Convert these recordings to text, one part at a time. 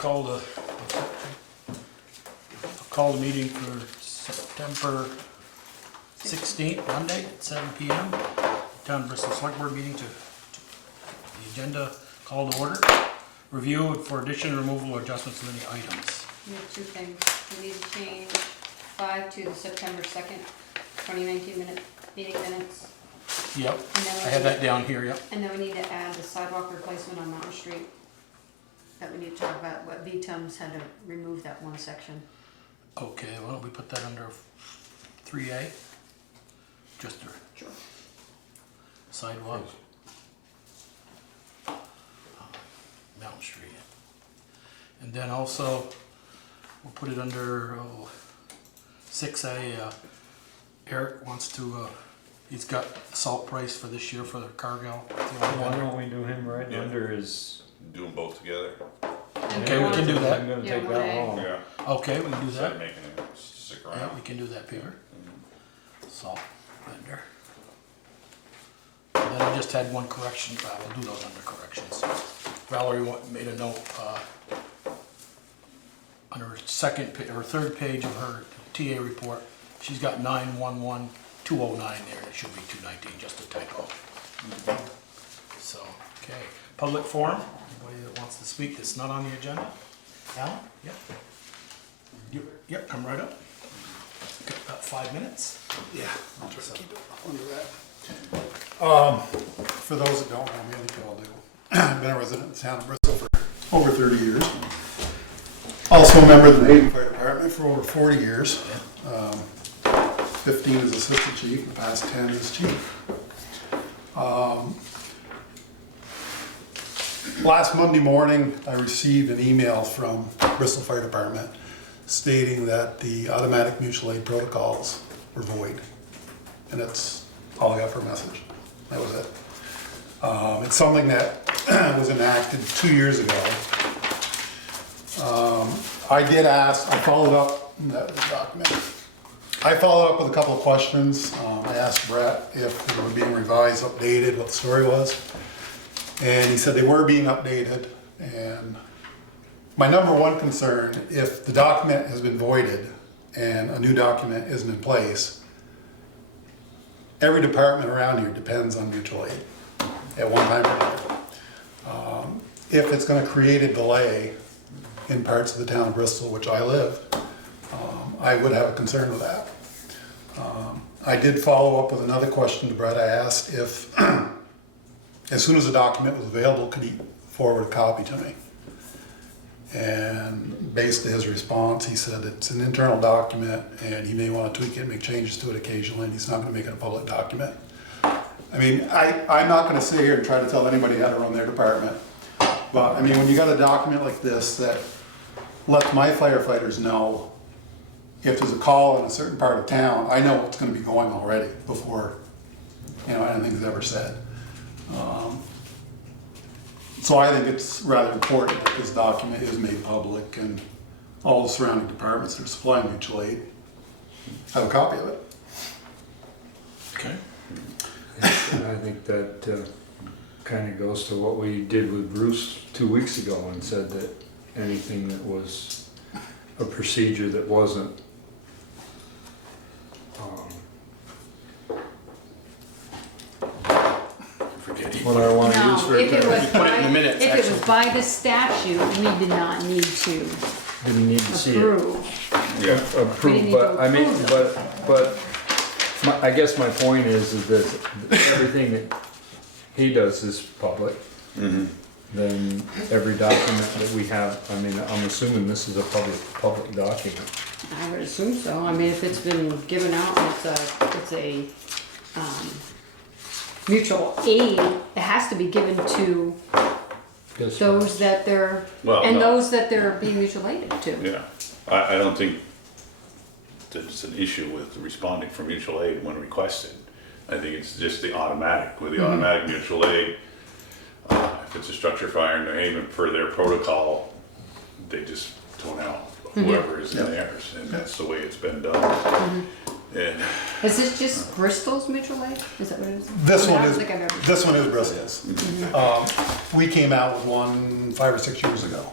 call the meeting for September 16th, Monday at 7 p.m. Town Bristol Selectboard meeting to the agenda call to order. Review for addition, removal, or adjustments of any items. We have two things. We need to change 5 to the September 2nd, 2019 meeting minutes. Yep, And then we I had that down here, yep. And then we need to add the sidewalk replacement on Mountain Street. That we need to talk about what VTUMs had to remove that one section. Okay, why don't we put that under 3A? Just a Sure. sidewalk. Mountain Street. And then also, we'll put it under 6A. Eric wants to, he's got the salt price for this year for the Cargill. Why don't we do him right under his? Do them both together. Okay, we can do that. I'm gonna Yeah, take that 1A. long. Yeah. Okay, we can do Instead that. of making him stick Yeah, around. we can do that, Peter. Salt vendor. And then I just had one correction. We'll do those under corrections. Valerie made a note on her third page of her TA report. She's got 911209 there. It should be 219, just a typo. So, okay. Public forum. Anybody that wants to speak that's not on the agenda? Alan? Yep. Yep, come right up. Got about 5 minutes. Yeah, I'll try to keep it under that. For those that don't know me, I think you all do. I've been a resident of the town of Bristol for over 30 years. Also a member of the Navy Fire Department for over 40 years. 15 as assistant chief, the past 10 as chief. Last Monday morning, I received an email from Bristol Fire Department stating that the automatic mutual aid protocols were void. And that's all I got for a message. That was it. It's something that was enacted 2 years ago. I did ask, I followed up, that was the document. I followed up with a couple of questions. I asked Brett if they were being revised, updated, what the story was. And he said they were being updated. And my number one concern, if the document has been voided and a new document isn't in place, every department around here depends on mutual aid at one time or another. If it's going to create a delay in parts of the town of Bristol, which I live, I would have a concern with that. I did follow up with another question to Brett. I asked if, as soon as the document was available, could he forward a copy to me? And based on his response, he said it's an internal document and he may want to tweak it, make changes to it occasionally, and he's not going to make it a public document. I mean, I'm not going to sit here and try to tell anybody how to run their department, but I mean, when you got a document like this that lets my firefighters know if there's a call in a certain part of town, I know what's going to be going already before, you know, anything's ever said. So I think it's rather important that this document is made public and all the surrounding departments that are supplying mutual aid have a copy of it. Okay. And I think that kind of goes to what we did with Bruce 2 weeks ago and said that anything that was a procedure that wasn't what I want to use for if it was Put it in the minutes, if it was by the statute, we did not need to didn't need to see it approve. Yeah. We approved, need but to I mean, approve but I guess my point is that everything that he does is public. Mm-hmm. Then every document that we have, I mean, I'm assuming this is a public document. I would assume so. I mean, if it's been given out, and it's a mutual aid. It has to be given to Guess those that they're Well, and no. those that they're being mutual aided to. Yeah, I don't think there's an issue with responding for mutual aid when requested. I think it's just the automatic, with the automatic mutual aid. If it's a structure fire in New Haven, per their protocol, they just tone out whoever is in theirs, and that's the way it's been done. And Is this just Bristol's mutual aid? Is that what it is? This I one don't is, think I've ever- this one is Bristol's. We came out with one 5 or 6 years ago.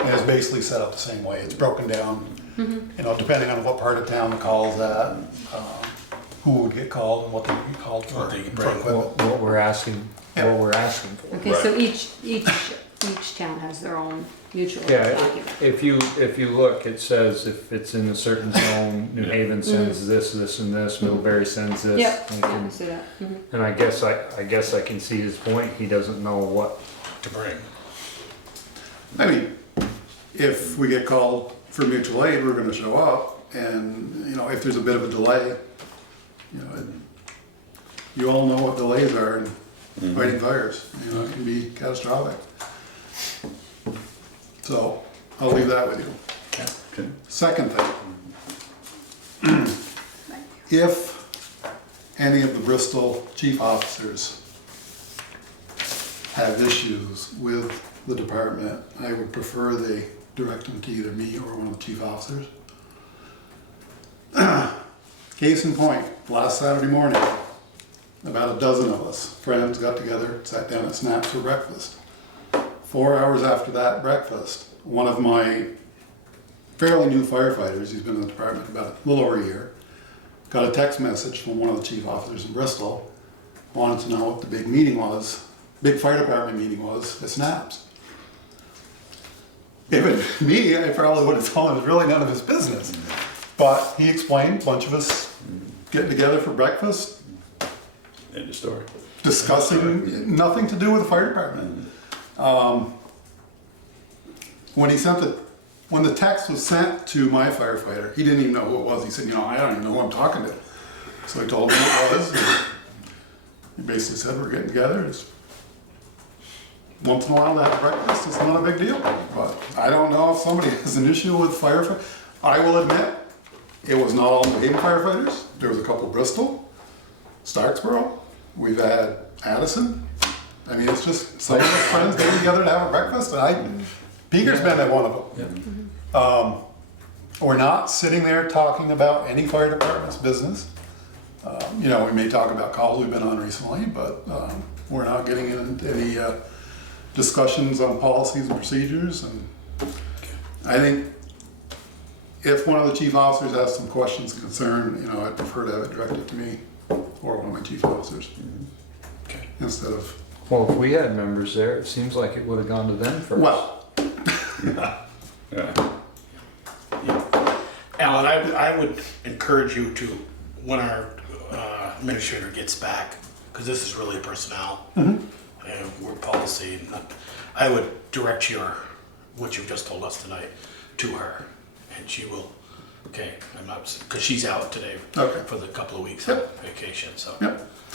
And it's basically set up the same way. It's broken down, you know, depending on what part of town the call's at, who would get called and what they would get called for. What they can for bring. equipment. What we're asking, Yeah. what we're asking for. Okay, so each town has their own mutual aid Yeah, document. if you look, it says if it's in a certain zone, New Haven sends this, this, and this, Middlebury sends this. Yep, and yeah, I can- see that. And I guess I can see his point, he doesn't know what, To bring. I mean, if we get called for mutual aid, we're gonna show up, and, you know, if there's a bit of a delay, you know, you all know what delays are in fighting fires, you know, it can be catastrophic. So, I'll leave that with you. Okay. Second thing, if any of the Bristol chief officers have issues with the department, I would prefer they direct them to either me or one of the chief officers. Case in point, last Saturday morning, about a dozen of us, friends, got together, sat down at Snaps for breakfast. 4 hours after that breakfast, one of my fairly new firefighters, he's been in the department about a little over a year, got a text message from one of the chief officers in Bristol, wanted to know what the big meeting was, big fire department meeting was at Snaps. If it me, I probably would have told him it was really none of his business. But he explained, a bunch of us getting together for breakfast, End of story. discussing nothing to do with the fire department. When the text was sent to my firefighter, he didn't even know who it was. He said, you know, I don't even know who I'm talking to. So I told him who it was. And he basically said, we're getting together. It's once in a while to have breakfast. It's not a big deal. But I don't know if somebody has an issue with firefighting. I will admit, it was not all New Haven firefighters. There was a couple Bristol, Starksboro. We've had Addison. I mean, it's just some of us friends getting together to have a breakfast. And Peter's been at one of them. We're not sitting there talking about any fire department's business. You know, we may talk about calls we've been on recently, but we're not getting into any discussions on policies and procedures. And I think if one of the chief officers has some questions, concern, you know, I'd prefer to have it directed to me or one of my chief officers Okay. instead of, well, if we had members there, it seems like it would have gone to them first. well, Yeah. Alan, I would encourage you to, when our administrator gets back, because this is really personnel, and we're policy, and I would direct what you've just told us tonight to her, and she will, okay, I'm not, because she's out today Okay. for the couple of weeks Yep. on vacation, so, Yep.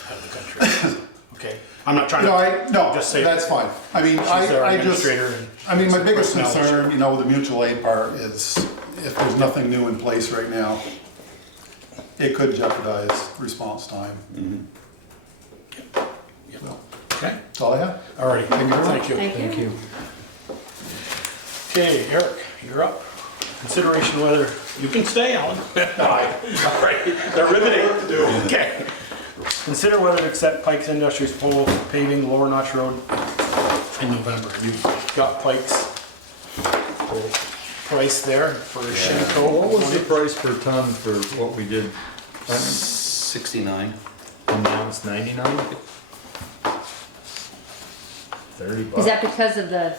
out of the country, so, okay? I'm not trying to. no, Just say that's fine. I mean, she's our I just, administrator and. I mean, my biggest personnel issue. concern, you know, with the mutual aid part is if there's nothing new in place right now, it could jeopardize response time. Yep. So, Okay, that's all I have. all right, Thank you very much. thank you. Thank you. Okay, Eric, you're up. Consideration whether, you can stay, Alan. Aye. All right, they're riveting. Okay. Consider whether to accept Pike's Industries pole paving Lower Notch Road in November. You've got Pike's price there for Shinko. What was the price per ton for what we did? 69. And now it's 99? $30. Is that because of the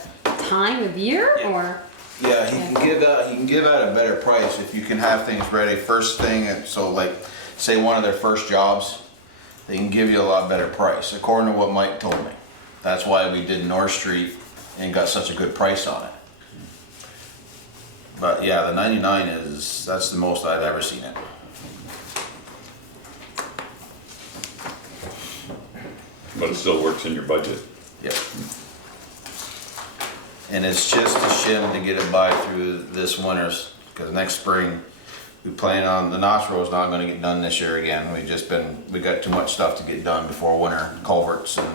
time of year or? Yeah, he can give out a better price if you can have things ready first thing. And so, like, say one of their first jobs, they can give you a lot better price, according to what Mike told me. That's why we did North Street and got such a good price on it. But yeah, the 99 that's the most I've ever seen it. But it still works in your budget. Yep. And it's just a shim to get it by through this winter's, because next spring, we plan on, the Notch Road's not gonna get done this year again. We got too much stuff to get done before winter, culverts and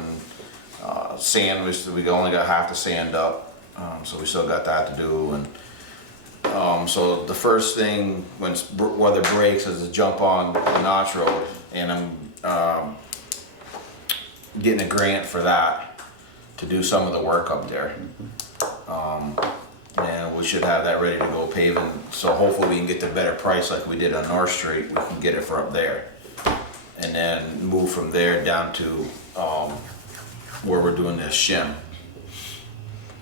sand, we only got half the sand up, so we still got that to do. And so the first thing when weather breaks is to jump on the Notch Road, and I'm getting a grant for that to do some of the work up there. And we should have that ready to go paving, so hopefully we can get the better price like we did on North Street, we can get it for up there. And then move from there down to, where we're doing this shim.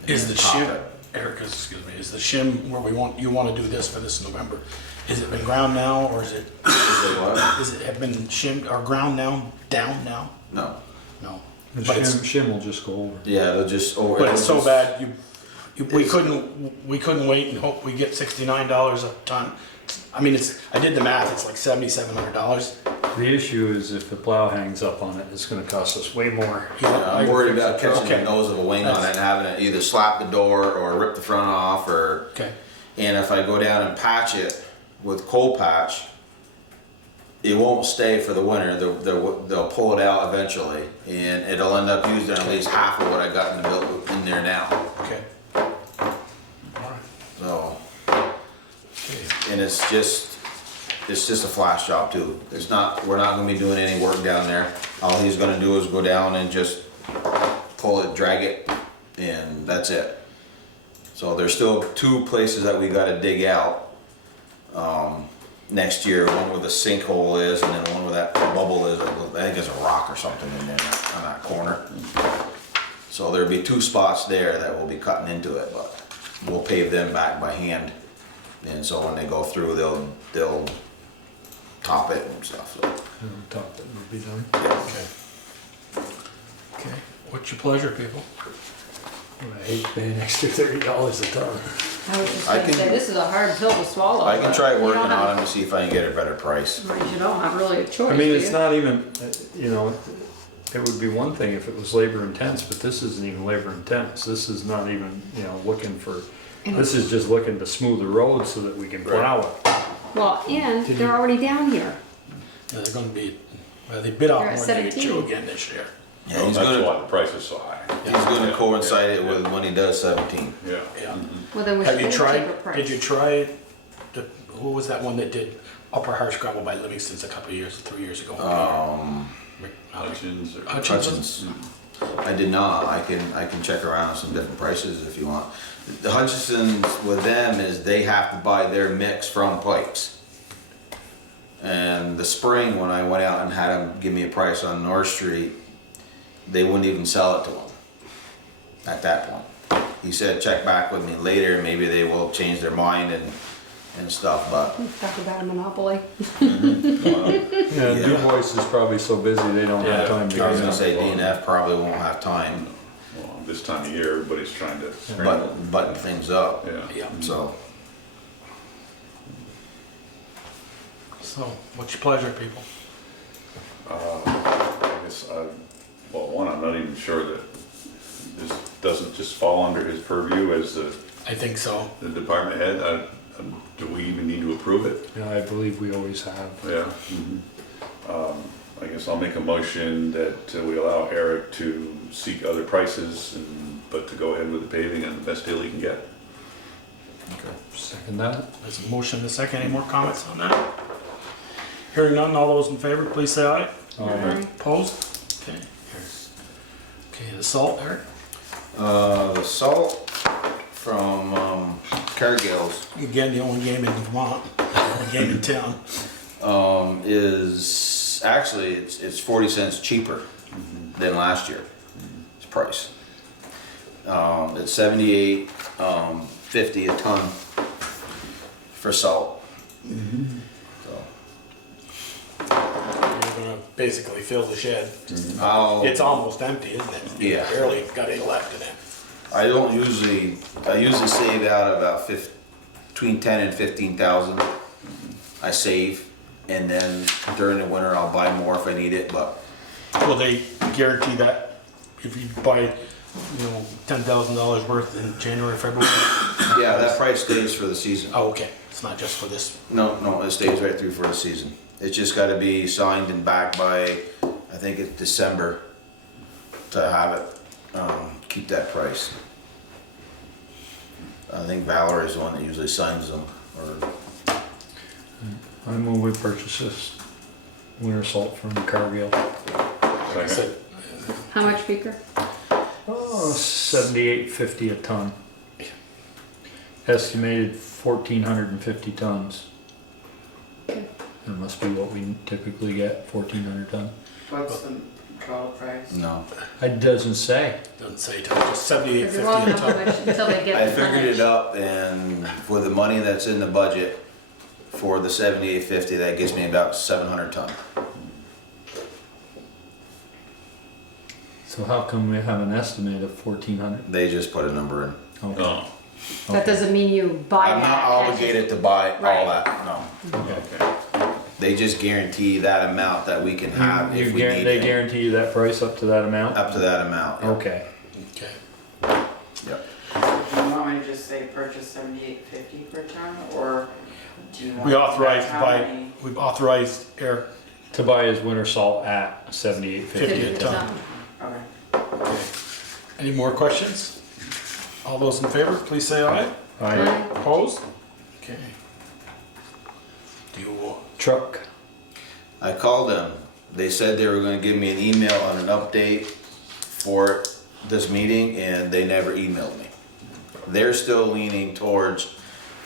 Is the And top shim, it. Erica, excuse me, is the shim where you wanna do this for this November? Is it been ground now, or is it, Say what? is it have been shimmed or ground now, down now? No, No. The But it's, shim will just go over. yeah, they'll just, oh. but it's so just- bad, we couldn't wait and hope we get $69 a ton. I mean, I did the math, it's like $7,700. The issue is if the plow hangs up on it, it's gonna cost us way more. Yeah, I'm worried about catching the Okay. nose of a wing on it and having it either slap the door or rip the front off or, Okay, and if I go down and patch it with coal patch, it won't stay for the winter, they'll pull it out eventually and it'll end up using at least half of what I got in there now, okay. Alright, so. okay. And it's just a flash job too. We're not gonna be doing any work down there. All he's gonna do is go down and just pull it, drag it, and that's it. So there's still 2 places that we gotta dig out, next year. One where the sinkhole is and then one where that bubble is. I think there's a rock or something in there on that corner. So there'll be 2 spots there that we'll be cutting into it, but we'll pave them back by hand. And so when they go through, they'll top it and stuff, so. And top it will be done. Okay. Okay, what's your pleasure, people? I hate paying extra $30 a ton. I was just I gonna can- say, this is a hard pill to swallow. I can but try you working don't on have- them to see if I can get a better price. You don't have really a choice. I mean, do it's you? not even, you know, it would be one thing if it was labor intense, but this isn't even labor intense. This is not even, you know, looking for, this is just looking to smooth the road so that we can plow it. Well, and they're already down here. Yeah, they're gonna be, well, they bid out They're at more than they get 17. you again this year. Yeah, Well, he's that's gonna, why the price is so high. he's gonna Yeah, coincide yeah, it with when he does 17. Yeah. Yeah. Well, then we should Have you get a cheaper tried, price. did you try, who was that one that did Upper Harsh Gravel by Livingston's a couple of years, 3 years ago? Rick- Hutchins or. Hutchins? I did not. I can check around some different prices if you want. The Hutchinsons with them is they have to buy their mix from Pikes. And the spring, when I went out and had them give me a price on North Street, they wouldn't even sell it to him at that point. He said, check back with me later, maybe they will change their mind and stuff, but Talk about a monopoly. Yeah, Du Bois is probably so busy, they don't have Yeah. time to I was get gonna out. say DNF probably won't have time, Well, this time of year, everybody's trying to scramble. but button things up, Yeah. Yeah, so. so, what's your pleasure, people? I guess, well, one, I'm not even sure that this doesn't just fall under his purview as I think so. the department head. Do we even need to approve it? Yeah, I believe we always have. Yeah. I guess I'll make a motion that we allow Eric to seek other prices, but to go ahead with the paving and the best deal he can get. Second that. There's a motion and a second, any more comments on that? Hearing none, all those in favor, please say aye. Aye. Opposed? Okay, here's, okay, the salt, Eric? The salt from Cargill's Again, the only game in Vermont, the only game in town. is actually it's 40 cents cheaper than last year. It's price. It's 78.50 a ton for salt. So You're gonna basically fill the shed. It's almost empty, isn't it? You Yeah. Barely got any left in it. I usually save out about between 10 and 15,000. I save, and then during the winter I'll buy more if I need it. But Will they guarantee that if you buy, $10,000 worth in January, February? yeah, that price stays for the season. Oh, okay, it's not just for this. No, it stays right through for the season. It's just got to be signed and back by, I think it's December, to have it keep that price. I think Valerie's the one that usually signs them. Or I move we purchase this winter salt from Cargill. Like I said, How much, Beaker? Oh, $78.50 a ton. estimated 1,450 tons. That must be what we typically get, 1,400 ton. What's the total price? No. It doesn't say. Doesn't say, just 78.50 Because it won't a have ton. much until they get I the figured tonnage. it up, and for the money that's in the budget for the 7850, that gives me about 700 ton. So how come we have an estimate of 1,400? They just put a number in. Okay. Oh, That doesn't mean you buy I'm that. not obligated to buy all Right. that, no. okay. They just guarantee that amount that we can have if we need They it. guarantee you that price up to that amount? Up to that amount. yeah. Okay. Okay. Yep. Do you want me to just say purchase 78.50 per ton, or do you want? We authorized how by, many? we've authorized air, To buy his winter salt at 78.50 50 a a ton. ton. Okay. Okay. Any more questions? All those in favor, please say aye. Aye. Opposed? Okay. Do you, Truck. I called them. They said they were gonna give me an email on an update for this meeting, and they never emailed me. They're still leaning towards,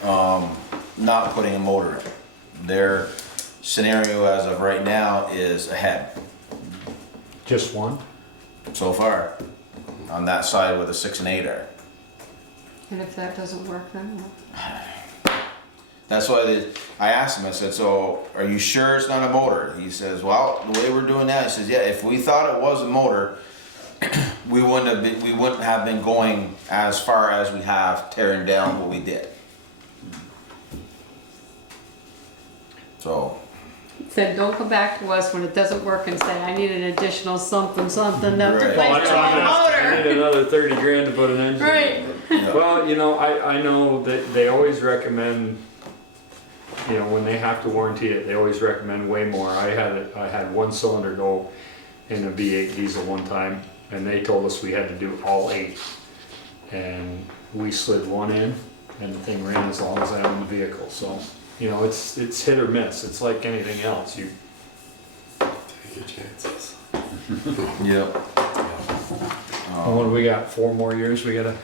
not putting a motor in. Their scenario as of right now is ahead, Just one? so far, on that side where the 6 and 8 are. And if that doesn't work, then what? That's why I asked him, I said, so are you sure it's not a motor? He says, well, the way we're doing that, he says, yeah, if we thought it was a motor, we wouldn't have been going as far as we have tearing down what we did. So, Said, don't come back to us when it doesn't work and say, I need an additional something to Right. replace Well, the that's whole I motor. need another 30 grand to put an engine in. Right. yeah. Well, you know, I know that they always recommend, you know, when they have to warranty it, they always recommend way more. I had one cylinder go in a V8 diesel one time, and they told us we had to do all 8. And we slid one in, and the thing ran as long as I owned the vehicle. So, you know, it's hit or miss. It's like anything else. You Take your chances. Yep. what do we got? 4 more years we gotta.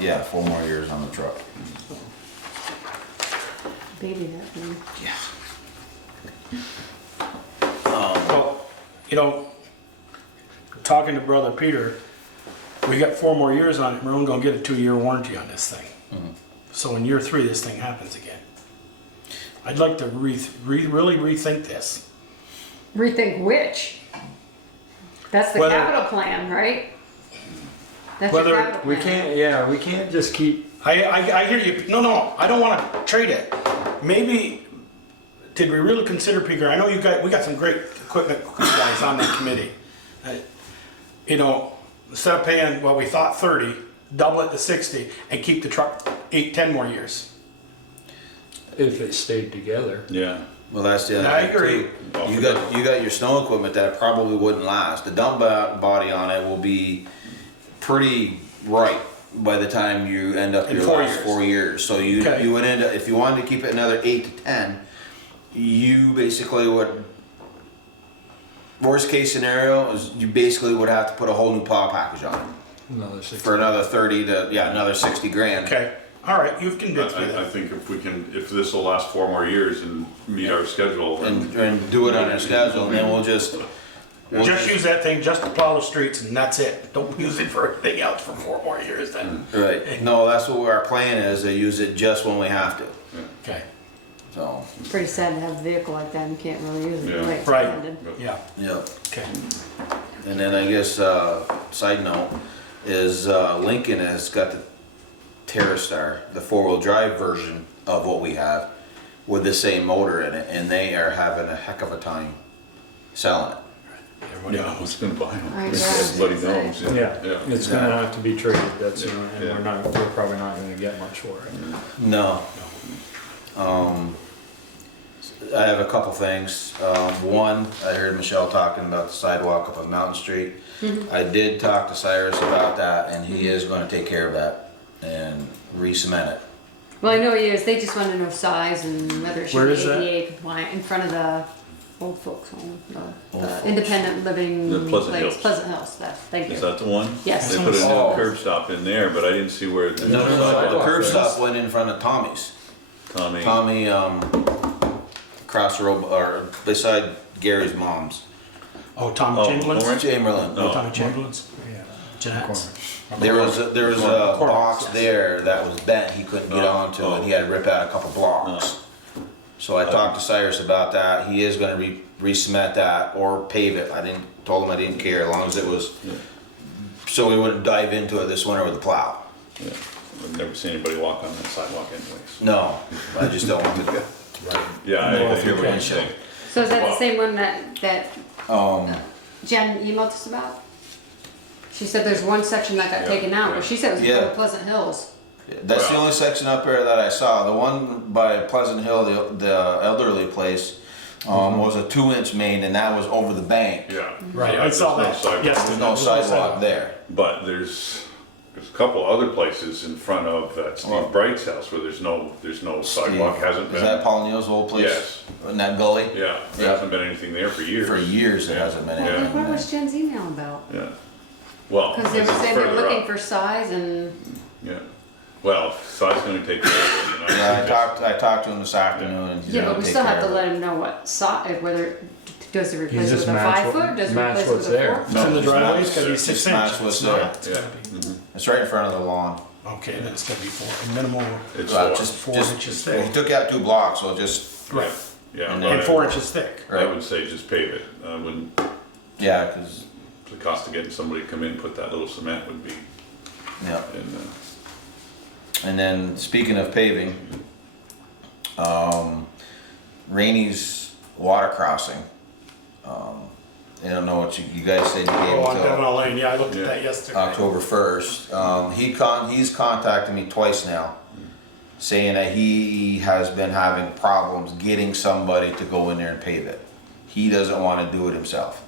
Yeah, 4 more years on the truck. Baby that thing. well, you know, talking to Brother Peter, we got 4 more years on it, and we're only gonna get a 2-year warranty on this thing. So in year 3, this thing happens again. I'd like to really rethink this. Rethink which? That's the Whether- capital plan, right? That's your Whether capital We plan. we can't just keep. I hear you. No, I don't wanna trade it. Maybe, did we really consider, Peter, I know we got some great equipment guys on that committee. You know, instead of paying what we thought 30, double it to 60 and keep the truck 8-10 more years. If it stayed together. Yeah. Well, that's the other I thing agree. too. You got your snow equipment that probably wouldn't last. The dump body on it will be pretty right by the time you end up In your 4 last years. 4 years. So you Okay. you would end up, if you wanted to keep it another 8 to 10, you basically would. Worst case scenario is you basically would have to put a whole new plow package on it Another 6. for another 30 to another 60 grand. Okay, all right, you've convinced me I then. think if this will last 4 more years and meet our schedule, And do it on a schedule, and then we'll just Just use that thing just to plow the streets and that's it. Don't use it for anything else for 4 more years then. right. No, that's what our plan is. To use it just when we have to. Okay, So, Pretty sad to have a vehicle like that and can't really use it. Yeah. the way it's Right. intended. yeah, yeah. okay. And then I guess, side note, is Lincoln has got the Terrastar, the 4-wheel drive version of what we have, with the same motor in it, and they are having a heck of a time selling it. Everybody yeah, knows. who's gonna buy them? I guess. Everybody knows. Yeah, Yeah. it's gonna have to be traded. That's Yeah. and Yeah. we're probably not gonna get much for it. No. I have a couple things. One, I heard Michelle talking about the sidewalk up on Mountain Street. I did talk to Cyrus about that, and he is gonna take care of that and re-cement it. Well, I know he is. They just want to know size and whether it should Where be is that? ADA compliant in front of the old folks home, Old the folks. independent living The Pleasant place, Hills. Pleasant Hills, thank you. Is that the one? Yes. They put a Oh. new curb stop in there, but I didn't see where the No, the sidewalk curb there. stop went in front of Tommy's. Tommy, Across the road, or beside Gary's mom's. Oh, Tom Oh, Chamberlain's? Orange? Chamberlain. No. Tommy Chamberlain's? Yeah. Jeanette's? There was a Corner, box yes. there that was bent, he couldn't get Oh, onto, oh. and he had to rip out a couple blocks. So I talked to Cyrus about that, he is gonna re-cement that or pave it, told him I didn't care, as long as it was, so we wouldn't dive into it this winter with the plow. Yeah, I've never seen anybody walk on that sidewalk anyways. No, I just don't want to. Yeah, I hear what you're saying. So is that the Well- same one that Jen emailed us about? She said there's one section that got Yeah, taken out, yeah. but she said it was Yeah. for Pleasant Hills. That's the Well- only section up there that I saw. The one by Pleasant Hill, the elderly place, was a 2-inch main, and that was over the bank. Yeah. Right, Yeah, I saw there's no that. sidewalk. Yes. There's no sidewalk there. But there's a couple other places in front of Well- Steve Bright's house where there's no sidewalk, hasn't Is been. that Paul Neal's old place? Yes. In that gully? Yeah, there Yeah. hasn't been anything there for years. For years, there hasn't been Yeah. anything. What there. was Jen's email about? Yeah. Well, Because they this were is saying they were further looking up. for size and, Yeah. Well, side's gonna take care of it, you know. Yeah, I talked to him this afternoon, and he's yeah, gonna but we take still have care to of let it. him know what size, whether, does he replace it just with a match 5 what- foot, does he match replace it what's with a there. 4? It's in the No, driveway, it's it's gotta be not. 6 Just match inches. what's It's not- there. it's Yeah. gotta be- It's right in front of the lawn. Okay, then it's gotta be 4, minimal, It's Well, four. just 4 just inches well, he thick. took out 2 blocks, so just Right, Yeah, And but and 4 inches thick. I would say just pave it. I wouldn't, yeah, because the cost of getting somebody to come in and put that little cement would be, yeah. and, And then speaking of paving, Rainey's water crossing. I don't know what you guys said you gave Oh, on till Devon Lane, yeah, I looked at Yeah. that yesterday. October 1st. He's contacted me twice now, saying that he has been having problems getting somebody to go in there and pave it. He doesn't want to do it himself.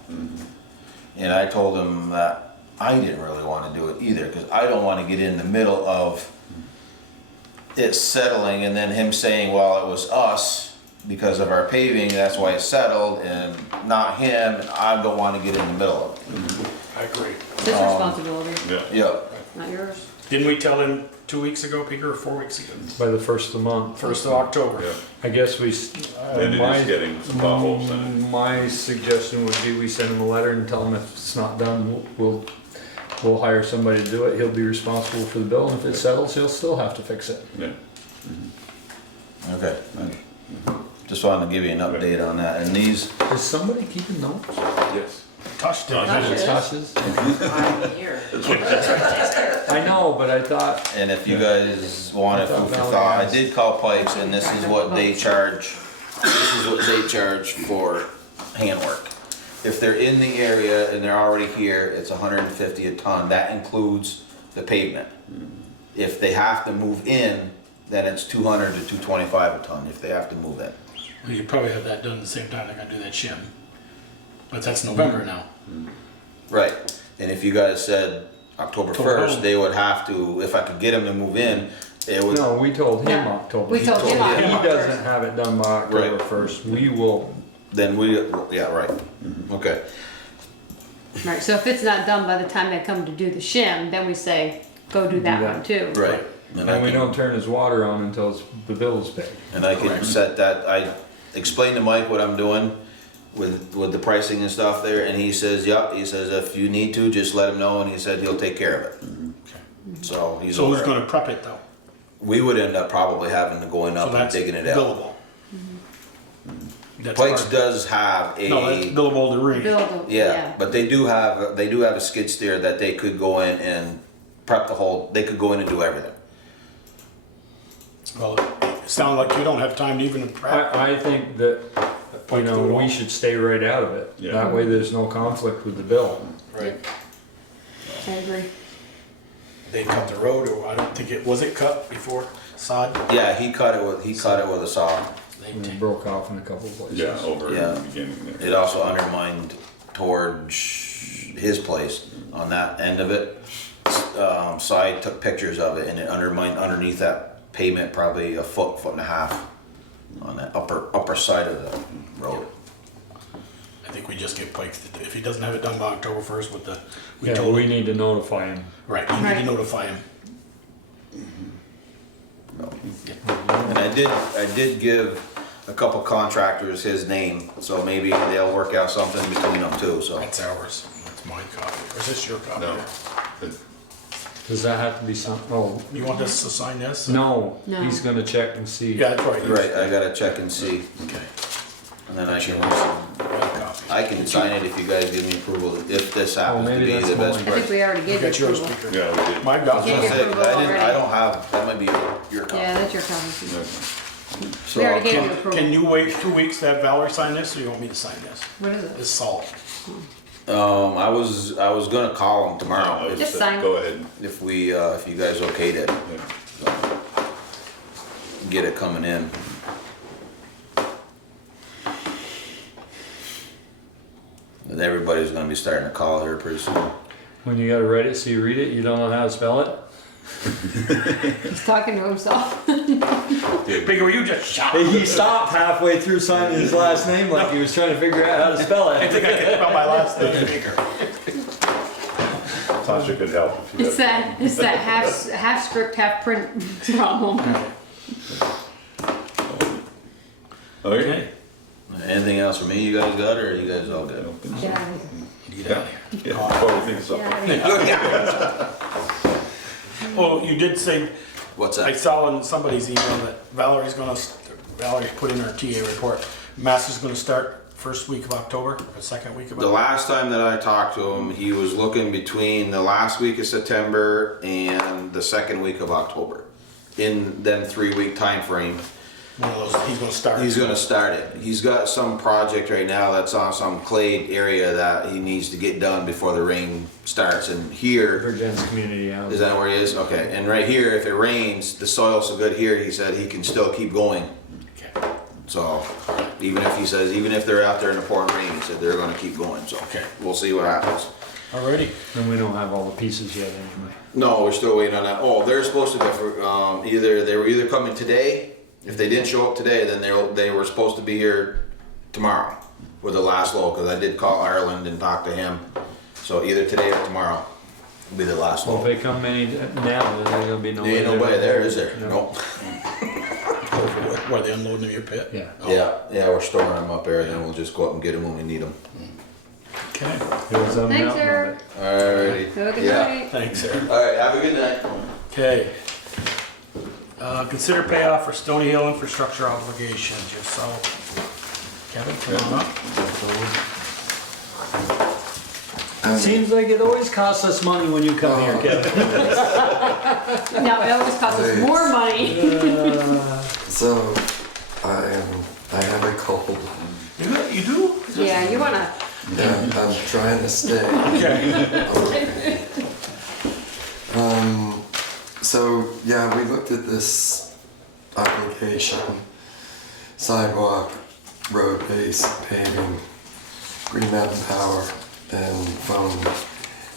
And I told him that I didn't really want to do it either, because I don't want to get in the middle of it settling and then him saying, well, it was us because of our paving, that's why it settled, and not him, and I don't want to get in the middle of it. I agree. It's his responsibility, yeah. Yeah, not yours. Didn't we tell him 2 weeks ago, Peter, or 4 weeks ago? By the 1st of the month. 1st of October. Yeah. I guess we, And it is getting some potholes in it. my suggestion would be we send him a letter and tell him if it's not done, we'll hire somebody to do it. He'll be responsible for the bill, and if it settles, he'll still have to fix it. Yeah. okay. Just wanted to give you an update on that, and these, Is somebody keeping notes? Yes. Touched it. Touched it. Tasha's? I'm here. I know, but I thought, and if you guys want to food for thought, I did call Pikes, and this is what they charge, for handwork. If they're in the area and they're already here, it's 150 a ton, that includes the pavement. If they have to move in, then it's 200 to 225 a ton, if they have to move in. Well, you probably have that done at the same time they're gonna do that shim. But that's November now. Right, and if you guys said October October. 1st, they would have to, if I could get them to move in, it would, no, we told him No, October. we told him He October doesn't 1st. have it done by October Right. 1st. We will, then we, yeah, right, okay. Right, so if it's not done by the time they come to do the shim, then we say, go do that one too. Right. and we don't turn his water on until the bill's paid. And I can set that, I explained to Mike what I'm doing with the pricing and stuff there, and he says, yep, he says, if you need to, just let him know, and he said he'll take care of it. So he's So who's aware. gonna prep it though? We would end up probably having to going So up and that's digging it out. billable. That's Pikes part- does have No, that's a, billable to read. Build, yeah, but they do have a skid steer that they could go in and prep the whole, they could go in and do everything. Well, it sounds like you don't have time to even prep. I think that, you know, we should stay right out of it. Yeah. That way there's no conflict with the bill. Right. I agree. They cut the road, or I don't think was it cut before sod? Yeah, he cut it with a saw. They And it take- broke off in a couple of places. Yeah, over in Yeah. the beginning there. It also undermined towards his place on that end of it. Side took pictures of it, and it undermined underneath that pavement probably a foot and a half on that upper side of the road. I think we just get Pike, if he doesn't have it done by October 1st with the, we Yeah, told we him, need to notify him. right, we need to Right. notify him. And I did give a couple contractors his name, so maybe they'll work out something between them too, so. That's ours, that's my copy, or is this your copy? No. Does that have to be some, oh, You want us to sign this? no, No. he's gonna check and see. Yeah, that's right. Right, I gotta check and see, Okay. and then I can, Copy. I can sign it if you guys give me approval, if this happens to maybe be that's the best mine. I think price. we already You gave you got yours, approval. Peter. Yeah, we did. My I God. Yeah. was gonna say, 'cause I didn't, Already. I don't have, that might be your copy. Yeah, that's your copy. Yeah. So We I'll already gave keep- you approval. Can you wait 2 weeks to have Valerie sign this, or you want me to sign this? What is it? It's salt. I was gonna call him tomorrow No, if, Just sign. Go ahead. if we, if you guys okayed it, Yeah. get it coming in. And everybody's gonna be starting to call here pretty soon. When you gotta write it, so you read it, you don't know how to spell it? He's talking to himself. Bigger, you just shot. He stopped halfway through signing his last name like he was trying to figure out how to spell I think I can spell my last name, Bigger. Tasha could help if you It's that half script, half print problem. Okay. Anything else for me you guys got, or are you guys all good? Yeah. Get out of here. Yeah, before we think of something. Oh, you did say, What's I that? saw in somebody's email that Valerie's put in her TA report. Master's gonna start first week of October, or second week of The October. last time that I talked to him, he was looking between the last week of September and the second week of October. In them 3-week time frame. One of those, he's gonna start. He's gonna start it. He's got some project right now that's on some clay area that he needs to get done before the rain starts. And here, Virgin's community house. is that where he is? Okay. And right here, if it rains, the soil's so good here, he said he can still keep going. Okay. So even if he says, even if they're out there in the pouring rain, he said they're gonna keep going. So Okay. we'll see what happens. Alrighty. And we don't have all the pieces yet anyway. No, we're still waiting on that. Oh, they're supposed to go for, they were either coming today. If they didn't show up today, then they were supposed to be here tomorrow with the last load, because I did call Ireland and talk to him. So either today or tomorrow will be the last Well, if load. they come any now, then there's gonna be no way. There ain't nobody there, is there? No. Nope. Where they unloading in your pit? Yeah. Yeah, we're storing them up there, then we'll just go up and get them when we need them. Okay, It was on the Thanks, mountain Eric. of it. Alrighty. Have a good Yeah. night. thanks, Eric. Alright, have a good night. Okay. Consider payoff for Stony Hill infrastructure obligations, yourself. Kevin, come on up. Seems like it always costs us money when you come here, Kevin. No, it always costs us more money. So, I have a cold. You do? Yeah, you wanna, Yeah, I'm trying to stay. Okay. So, yeah, we looked at this application, sidewalk, road base, paving, Green Mountain Power, and phone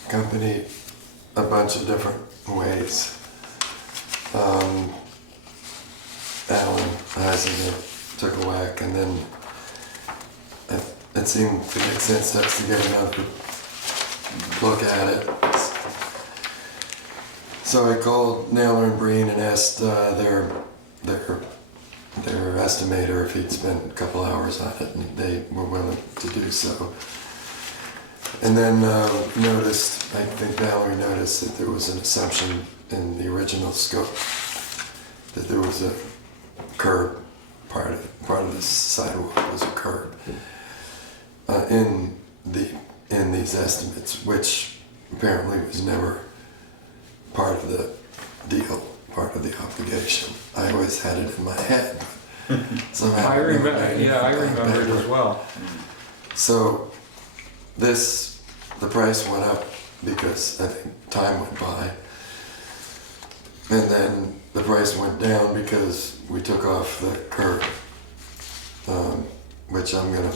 company, a bunch of different ways. Alan Eisinger took a whack, and then it seemed to make sense to us to get another look at it. So I called Naylor and Breen and asked their estimator if he'd spent a couple hours on it, and they were willing to do so. And then noticed, I think Valerie noticed that there was an assumption in the original scope that there was a curb, part of the sidewalk was a curb in these estimates, which apparently was never part of the deal, part of the obligation. I always had it in my head. Somehow I remember, yeah, I remember it as well. So the price went up because I think time went by. And then the price went down because we took off the curb, which I'm gonna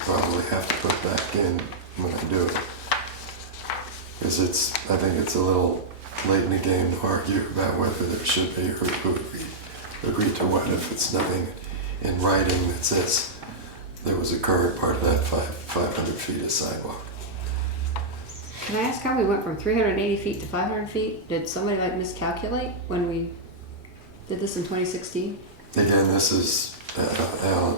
probably have to put back in when I do it. Because I think it's a little late in the game to argue about whether there should be or who agree to what if it's nothing in writing that says there was a curb part of that 500 feet of sidewalk. Can I ask how we went from 380 feet to 500 feet? Did somebody like miscalculate when we did this in 2016? Again, this is Alan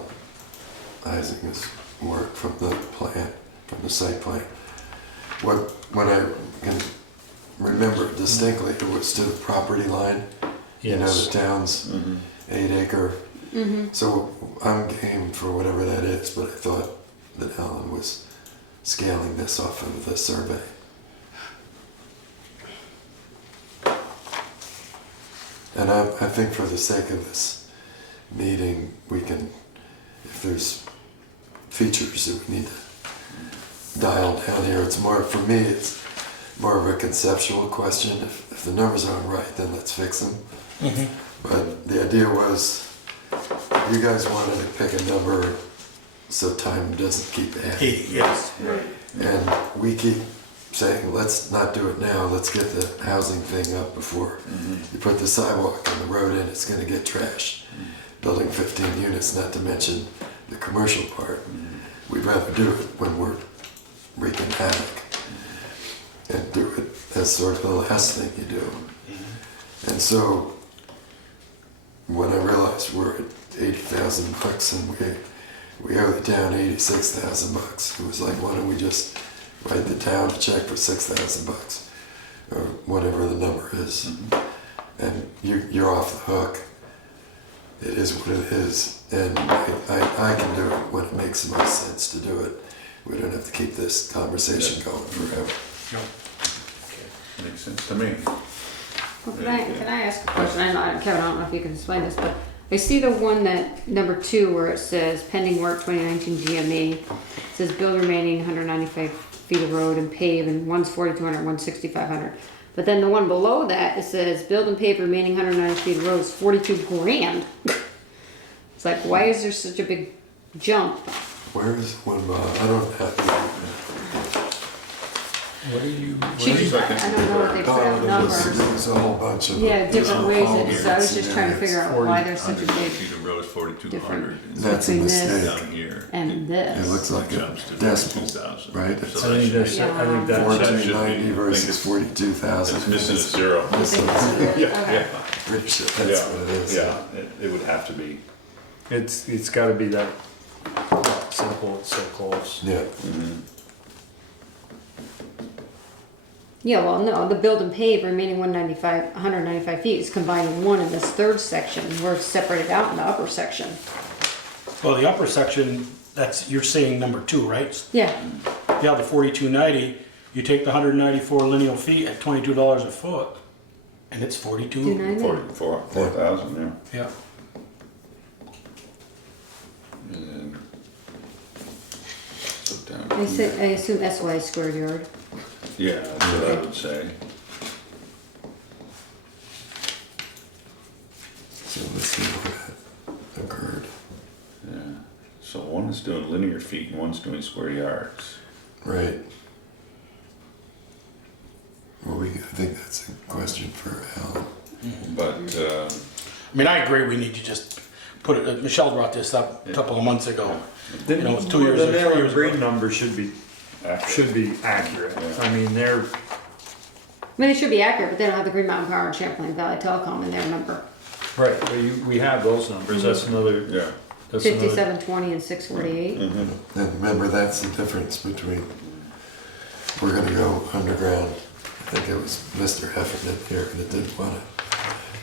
Isaac's work from the plan, from the site plan. When I can remember distinctly, it was to the property line. You know, Yes. the town's 8 acre. So I'm game for whatever that is, but I thought that Alan was scaling this off of the survey. And I think for the sake of this meeting, we can, if there's features that we need to dial down here, it's more, for me, it's more of a conceptual question. If the numbers aren't right, then let's fix them. But the idea was, you guys wanted to pick a number so time doesn't keep adding. Yes. And we keep saying, let's not do it now, let's get the housing thing up before you put the sidewalk on the road in, it's gonna get trashed. Building 15 units, not to mention the commercial part. We'd rather do it when we're wreaking havoc and do it as sort of the last thing you do. And so, when I realized we're at 80,000 bucks and we owe the town 86,000 bucks, it was like, why don't we just write the town a check for 6,000 bucks or whatever the number is, and you're off the hook. It is what it is, and I can do it when it makes the most sense to do it. We don't have to keep this conversation going forever. Makes sense to me. Well, can I ask a question? Kevin, I don't know if you can explain this, but I see the one that, number 2, where it says pending work 2019 GME. It says build remaining 195 feet of road and pave, and one's 4,200, one's 6,500. But then the one below that, it says build and pave remaining 190 feet of road is 42 grand. It's like, why is there such a big jump? Where is one, I don't have, What are you? She just, I don't know what they put out there numbers. was a whole bunch of. Yeah, different ways, columns and so I was just in trying to there. figure out why there's such a 100 big feet of road is 4,200. That's a between this mistake. Down here. and this. It looks like a Jumps to decimal, 42,000. right? So It's I think that's, I think that's, 1490 I versus think it's 42,000. It's missing a zero. You think this is it? Okay. Pretty sure that's what it is. Yeah, it would have to be. it's gotta be that simple, it's so close. Yeah, Yeah, well, no, the build and pave remaining 195 feet is combining one in this third section, where it's separated out in the upper section. Well, the upper section, that's, you're saying number 2, right? Yeah, Yeah, the 4290, you take the 194 lineal feet at $22 a foot, and it's 42. 290. 4,000, yeah. Yeah. And then, so down I here. assume SY square yard. Yeah, that's what I would say. so let's see what occurred. Yeah. So one is doing linear feet and one's doing square yards. Right. Well, I think that's a question for Alan. But, I mean, I agree, we need to just put it, Michelle brought this up a couple of months ago. You know, it's 2 years The or 3 nail and years green ago. number should be accurate. accurate. Yeah. I mean, they're, I mean, they should be accurate, but they don't have the Green Mountain Power and Champlain Valley Telecom in their number. right, but we have those numbers, that's another, Yeah. that's another. 5720 and 648. And remember, that's the difference between, we're gonna go underground. I think it was Mr. Heffernan here that didn't wanna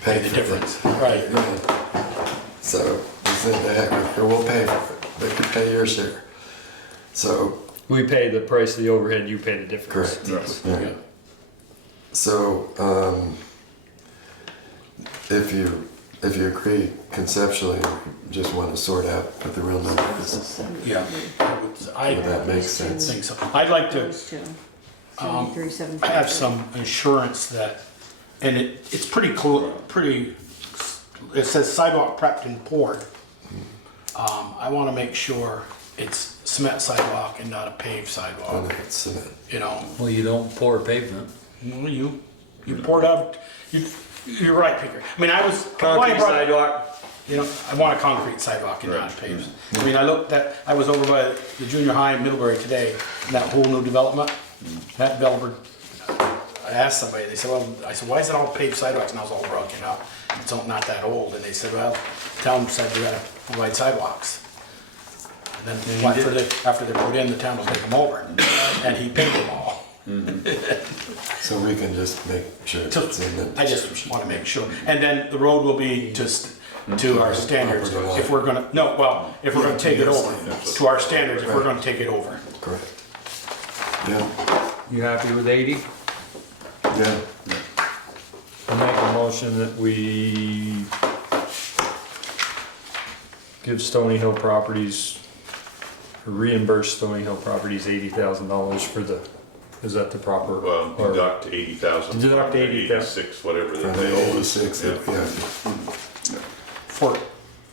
pay The for difference, things. right. So we said, the heck with it, we'll pay for it, they could pay your share. So, We pay the price of the overhead, you pay the difference. correct. Right. Yeah. So, if you agree conceptually, you just wanna sort out what the real number is. Yeah. I Would that make sense? think so. I'd like to Those two. 73, 74. have some assurance that, and it's pretty cool, it says sidewalk prepped and poured. I wanna make sure it's cement sidewalk and not a paved I sidewalk, know it's cement. you know. Well, you don't pour pavement. Well, you poured out, you're right, Peter. I mean, I was, why I Concrete brought, sidewalk, you know, I want a concrete sidewalk and not Right. paved. I mean, I was over by the junior high in Middlebury today, and that whole new development, that developer, I asked somebody, they said, well, I said, why is it all paved sidewalks? And I was all broken up. It's not that old, and they said, well, town said we gotta provide sidewalks. And then after they're put in, the town will take them over, and he paid them all. So we can just make sure it's in the. I just wanna make sure, and then the road will be just to our standards, Property line. if we're gonna, no, well, if we're gonna take it over, to our standards, if we're gonna take it over. Correct. Yeah, You happy with 80? yeah. I make a motion that we give Stony Hill Properties, reimburse Stony Hill Properties $80,000 for the, is that the proper? Well, or- deduct 80,000. Deduct 80,000. 86, whatever From that they owe us. 86, yeah. For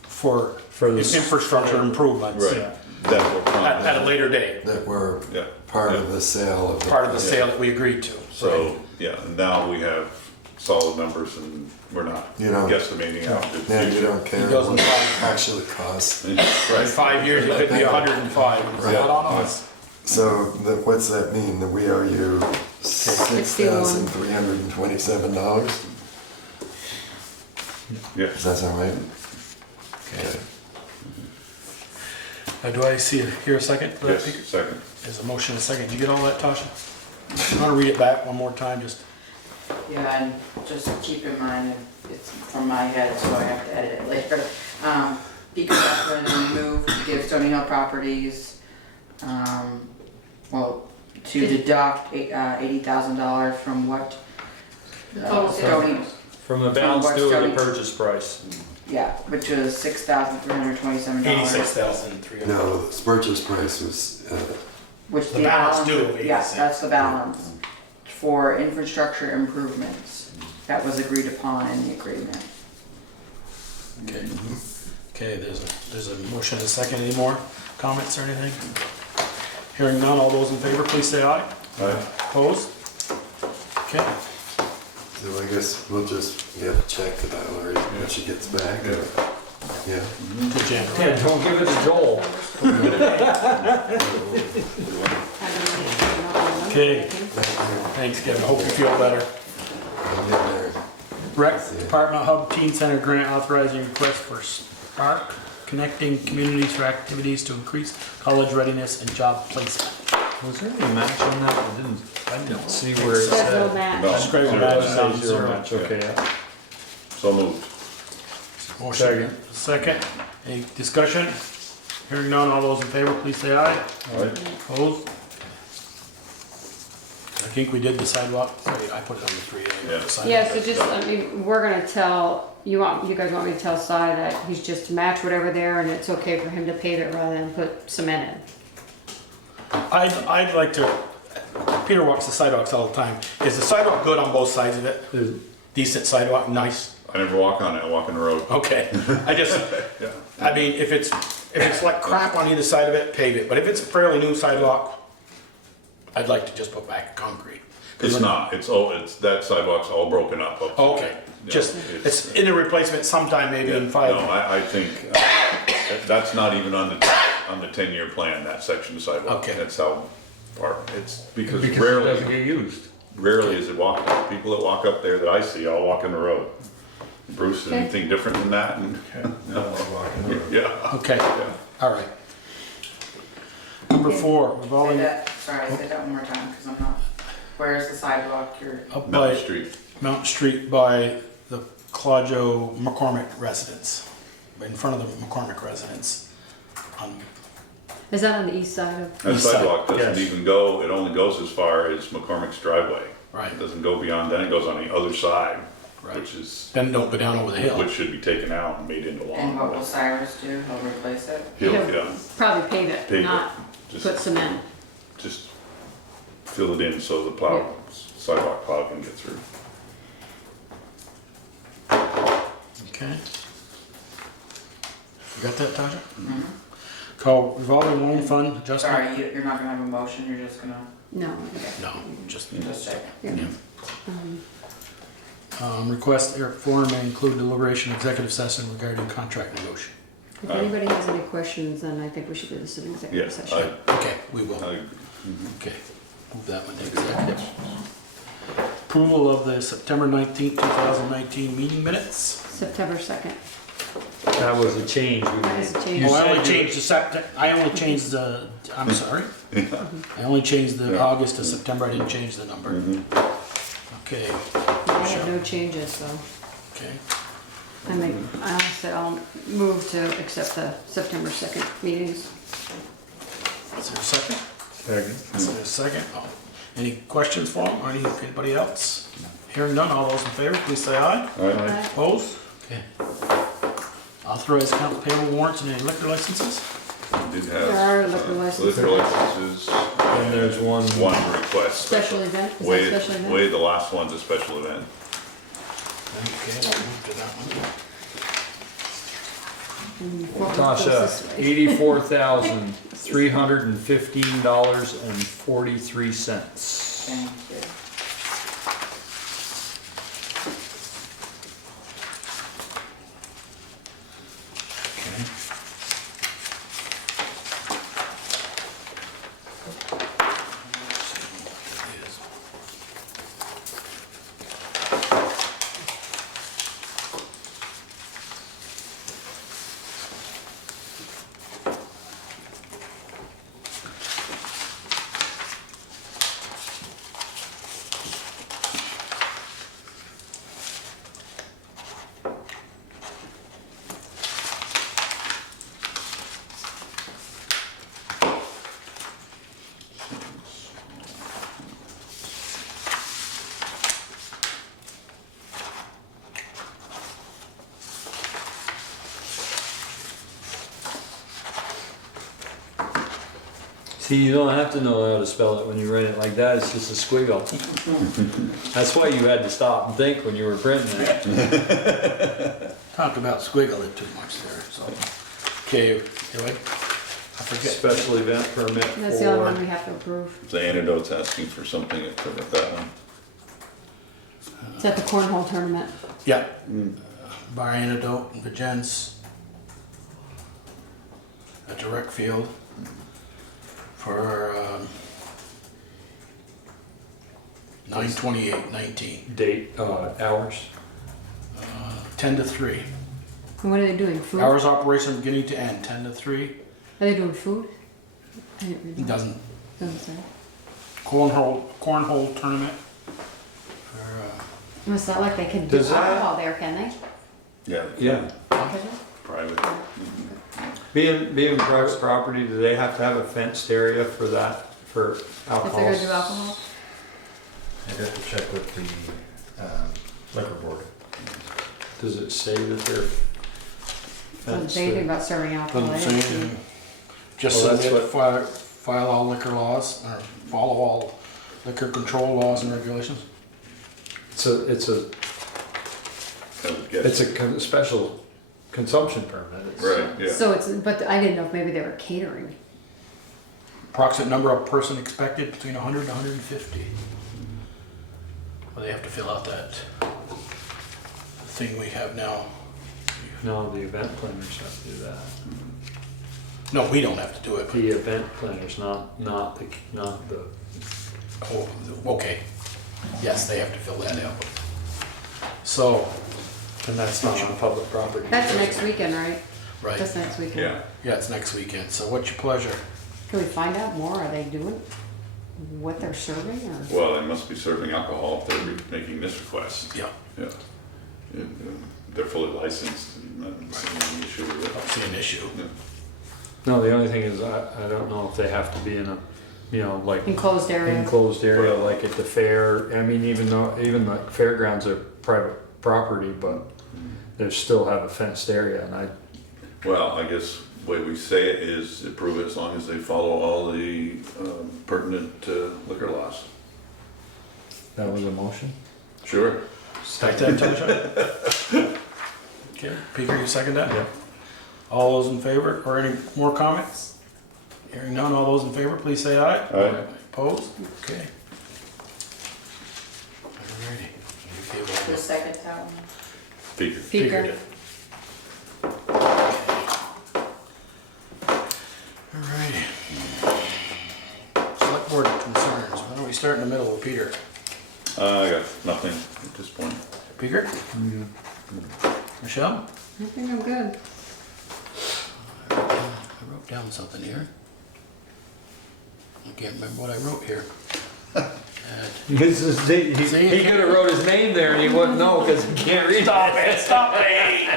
For the. infrastructure improvements. Right, Yeah. that will come. At a later date, That were Yeah. part of the sale of the. part of the sale that we agreed to. So, yeah, and now we have solid numbers and we're not You don't- guesstimating out the Yeah, you future. don't care He doesn't what it buy- actually costs. In Right. 5 years, it could be 105, it's Right. not on us. So what's that mean? That we owe you $6,327? Yeah. Does that sound right? Okay. Do I hear a second for that, Yes, Peter? second. There's a motion, a second. Did you get all that, Tasha? You wanna read it back one more time, just? Yeah, and just keep in mind, it's from my head, so I have to edit it later. Because that's when we moved to give Stony Hill Properties, well, to deduct $80,000 from what? Total Stony, From the balance From due of the what's purchase price. yeah, which was $6,327. 86,300. No, the purchase price was, Which The balance due of Yeah, 86. that's the balance for infrastructure improvements that was agreed upon in the agreement. Okay. Okay, there's a motion, a second. Any more comments or anything? Hearing none, all those in favor, please say aye. Aye. Opposed? Okay. so I guess we'll just, check the Valerie when she gets back. Yeah. To Jen. Yeah, don't give it to Joel. Okay, thanks Kevin, hope you feel better. I'm getting there. Rec Department Hub Teen Center Grant authorizing request for Spark, connecting communities for activities to increase college readiness and job placement. Was there any match on that? I didn't see where it Says no said. match. No. Just grade Zero. match It down says to zero zero. match, okay, yeah. So moved. Motion, second, any discussion? Hearing none, all those in favor, please say aye. Opposed? I think we did the sidewalk, wait, I put it on the 3A. Yeah. the sidewalk. Yeah, so just, I mean, we're gonna tell, you guys want me to tell Si that he's just to match whatever there and it's okay for him to pave it rather than put cement in. I'd like to, Peter walks the sidewalks all the time. Is the sidewalk good on both sides of it? Decent sidewalk, nice? I never walk on it, I walk in the road. Okay, Yeah. I mean, if it's like crap on either side of it, pave it, but if it's a fairly new sidewalk, I'd like to just put back concrete. It's not, it's, that sidewalk's all broken up. Okay, Yeah, just, it's in a replacement sometime maybe in No, 5. I think, that's not even on the 10-year plan, that section of sidewalk. Okay. That's how far, it's, because Because it doesn't rarely, get used. rarely is it walked up. People that walk up there that I see all walk in the road. Bruce, is Okay. anything different than that? And yeah. Okay, Yeah. all right. Number 4, revolving Say that one more time, because I'm not, where's the sidewalk, up Mountain by Street. Mountain Street by the Claudio McCormick residence, in front of the McCormick residence. Is that on the east side of? That East side, sidewalk doesn't yes. even go, it only goes as far as McCormick's driveway. Right. It doesn't go beyond, then it goes on the other side, Right. which is, Then don't go down over the hill. which should be taken out and made into and what will lawn. Cyrus do, he'll replace it? He'll, He'll yeah, Probably pave it, Pave it. not just, put cement. just fill it in so the plow, sidewalk plow can get through. Okay. You got that, Tasha? Mhm. Call revolving loan fund adjustment? Sorry, you're not gonna have a motion, you're just gonna, No. No, just, just check. Yeah. yeah. Request Eric Foreman may include deliberation executive session regarding contract negotiation. If anybody has any questions, then I think we should do this in executive Yes, session. Okay, we will. I, Okay, move that one to executive. Approval of the September 19th, 2019 meeting minutes. September 2nd. That was a change we That is made. a change. You Oh, I said only you- changed the I'm sorry. I only changed the Yeah. August to September, I didn't change the number. Okay, I have no changes, so okay. I'll move to accept the September 2nd meetings. Is there a second? Second. Is there a second? Oh. Any questions for him or anybody else? Hearing none, all those in favor, please say aye. all right, Opposed? Okay. Authorize account payable warrants and any liquor licenses? we did have. There are liquor licenses. Liquor licenses. And there's one. One request. Special event, is that Wade, special event? Wade, the last one's a special event. Okay, I'll move to that one. What was Tasha, this way? $84,315.43. Thank you. Okay. See, you don't have to know how to spell it when you write it like that, it's just a squiggle. That's why you had to stop and think when you were printing it. Talk about squiggling too much there, so. Okay, you like? I forget. Special event permit That's the other one we for, have to approve. The antidote's asking for something at that one. It's at the cornhole tournament. Yeah. Bar Antidote and Virgins at the rec field for 9/28/19, date, hours. 10 to 3. And what are they doing, food? Are Hours operation beginning to end, 10 to 3. they doing food? I didn't read It that. doesn't, Doesn't say. cornhole tournament for, It's not like they can do Does that- alcohol there, can they? Yeah. Yeah. Private. Being private property, do they have to have a fenced area for that, for alcohol? If they're gonna do alcohol? I'd have to check with the liquor board. Does it say that they're Doesn't fenced? say anything about serving alcohol. I doesn't didn't say see. anything. Just Well, that's submit, file all liquor laws, or follow all liquor control laws and regulations. It's a, I would guess. it's a special consumption permit. It's- Right, yeah. So it's, but I didn't know if maybe they were catering. Approximate number of person expected between 100 and 150. Well, they have to fill out that thing we have now. No, the event planners have to do that. No, we don't have to do it, but, The event planners, not the, oh, okay. Yes, they have to fill that out. So, and that's not on public property. That's next weekend, right? right, That's next weekend. Yeah. yeah, it's next weekend, so what's your pleasure? Can we find out more? Are they doing what they're serving or? Well, they must be serving alcohol if they're making this request. Yeah, Yeah. They're fully licensed and I don't see any issue with I it. don't see an issue. Yeah. No, the only thing is, I don't know if they have to be in a, you know, like Enclosed area? enclosed area, like at the fair. I mean, even the fairgrounds are private property, but they still have a fenced area, and Well, I guess the way we say it is approve it as long as they follow all the pertinent liquor laws. that was a motion. Sure. Like that, Tasha? Okay, Peter, you second that? Yeah. All those in favor, or any more comments? Hearing none, all those in favor, please say aye. Aye. Opposed? Okay. Alrighty. The second that one. Figure. Speaker. Alrighty. Select board concerns. Why don't we start in the middle with Peter? I got nothing at this point. Peter? Michelle? I think I'm good. I wrote down something here. I can't remember what I wrote here. He could have wrote his name there and he wouldn't know because he can't read. Stop it! Stop it!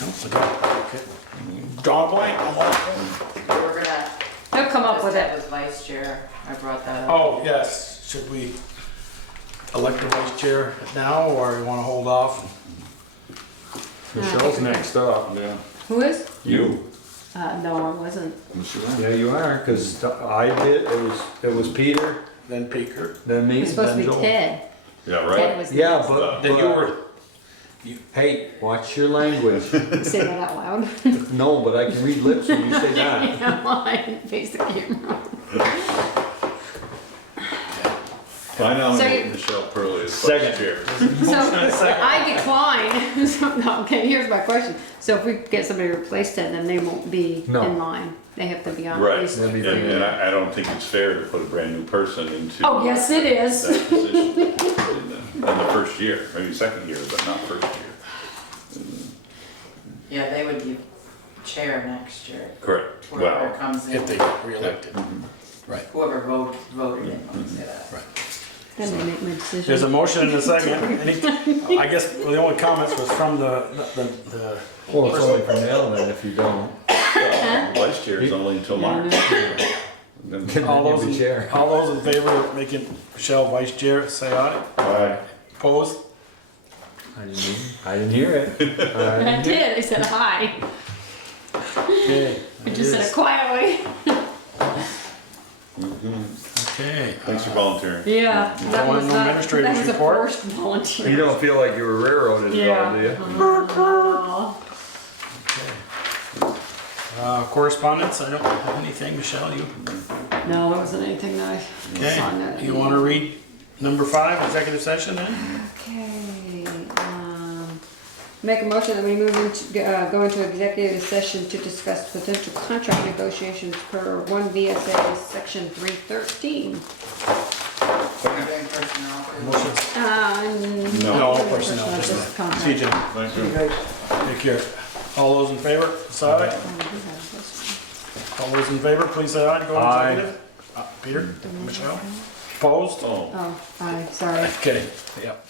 Nope, I got it. Okay. Draw a blank. I'm like, We're gonna. He'll come up with That it. was vice chair, I brought that up. oh, yes. Should we elect a vice chair now, or you wanna hold off? Michelle's next up. Yeah. Who is? You. No, I wasn't. Yeah, you are, because I did, it was Peter, Then Peter. then me, It's supposed then to be Joel. Ted. Yeah, Ted right? was Yeah, next. but. Then you were. Hey, watch your language. Say that out loud. No, but I can read lips when you say that. I face the camera. I nominate Second. Michelle Purley as Second. vice chair. So I decline. So, no, okay, here's my question. So if we get somebody to replace Ted, then they won't be No. in line. They have to be on Right, at least They'll be three. and I don't think it's fair to put a brand new person into. Oh, yes, it is. That position in the first year, maybe second year, but not first year. Yeah, they would be chair next year, Correct. whoever Well, comes in. If they get reelected. Right. Whoever voted in, let me say that. Right. Then they make my decision. There's a motion and a second. I guess the only comments was from the Well, it's only for now then if you don't. well, vice chair is only until March. Then- Then you'll be chair. all those in favor of making Michelle vice chair, say aye. Aye. Opposed? I didn't hear it. I did. I said hi. Okay. I just said it quietly. Okay. Thanks for volunteering. Yeah, that want was no not, administrator's that was a report? forced volunteer. You don't feel like you were railroaded at all, do you? Oh. Correspondence, I don't have anything. Michelle, you? No, it wasn't anything that I saw in that. Okay. You want to read number 5, executive session then? Okay, make a motion that we move into, go into executive session to discuss potential contract negotiations per 1 VSA section 313. We're doing personnel. Motion. No. No, personnel, just just contract. CJ, Thank you. take care. All those in favor, say aye. All those in favor, please say aye to go into Aye. executive. Peter, Michelle, opposed? Oh. Oh, aye, sorry. Okay, yep.